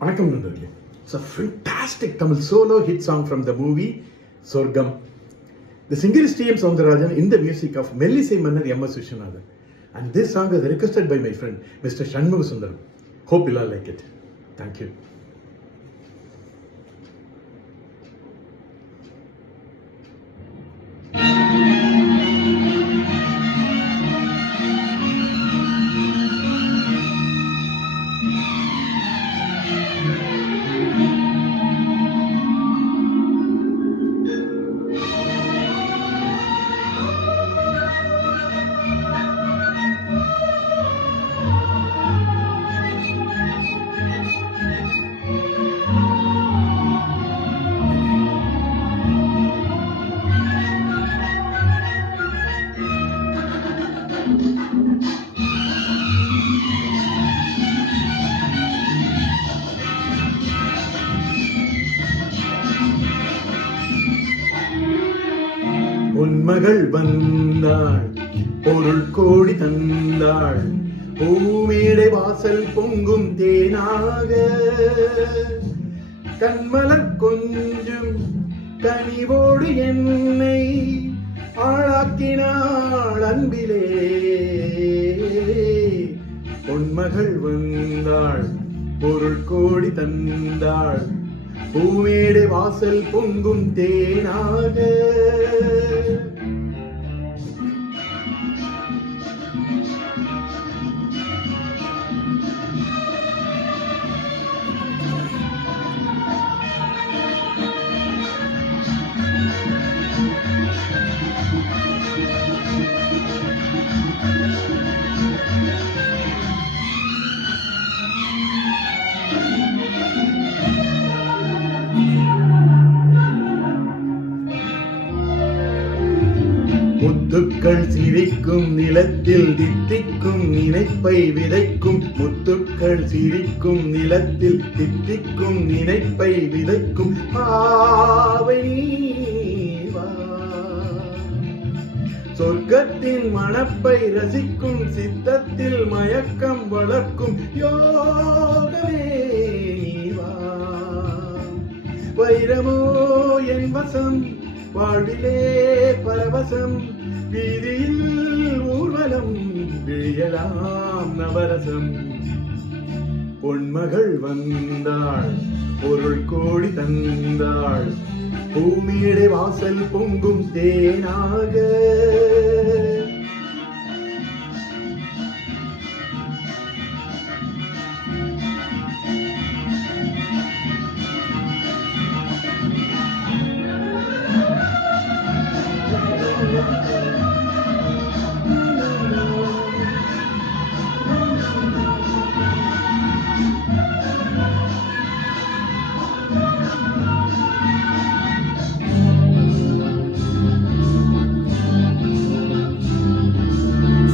வணக்கம் நண்பர்களே. It's a fantastic Tamil solo hit song from the movie Sorgam. The singer is T.M. Soundarajan in the music of Mellisai Mannar M.S. Vishwanathan. And this song is requested by my friend Mr. Shanmuga Sundaram. Hope you'll all like it. Thank you. உன்மகள் வந்தாள், பொருள் கோடி தந்தாள், பூமேடை வாசல் பொங்கும் தேனாக, கண்மலர் கொஞ்சும் கனிவோடு என்னை ஆளாக்கினாள் அன்பிலே. பொன்மகள் வந்தாள், பொருள் கோடி தந்தாள், பூமேடை வாசல் பொங்கும் தேனாக. முத்துக்கள் சிரிக்கும் நிலத்தில் தித்திக்கும் நினைப்பை விதைக்கும், முத்துக்கள் சிரிக்கும் நிலத்தில் தித்திக்கும் நினைப்பை விதைக்கும் பாவை நீவா. சொர்க்கத்தின் மணப்பை ரசிக்கும் சித்தத்தில் மயக்கம் வளர்க்கும் யோகமே நீவா. வைரமோ என் வசம், வாழ்விலே பரவசம், வீதியில் ஊர்வலம், விழியலாம் நவரசம். பொன்மகள் வந்தாள், பொருள் கோடி தந்தாள், பூமியடை வாசல் பொங்கும் தேனாக.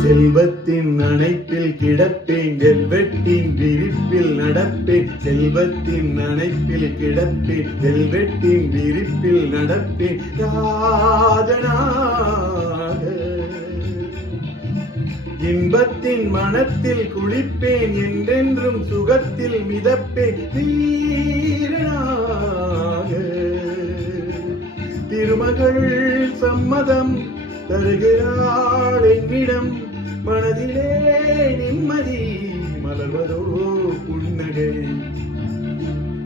செல்வத்தின் அணைப்பில் கிடப்பேன், வெல்வெட்டின் விரிப்பில் நடப்பேன். செல்வத்தின் அணைப்பில் கிடப்பேன், வெல்வெட்டின் விரிப்பில் நடப்பேன் ராஜனாக. இன்பத்தின் மனத்தில் குளிப்பேன், என்றென்றும் சுகத்தில் மிதப்பேன் வீரனாக. திருமகள் சம்மதம் தருகிறாள் என்னிடம், மனதிலே நிம்மதி மலர்வதோ புன்னகை.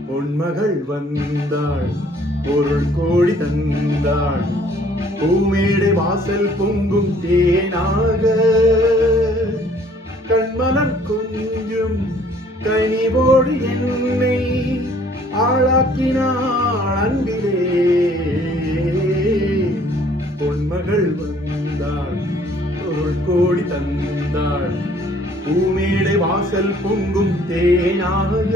பொன்மகள் வந்தாள், பொருள் கோடி தந்தாள், பூமேடை வாசல் பொங்கும் தேனாக, கண்மலர் கொஞ்சும் கனிவோடு என்னை ஆளாக்கினாள் அன்பிலே. பொன்மகள் வந்தாள், பொருள் கோடி தந்தாள், பூமேடை வாசல் பொங்கும் தேனாக.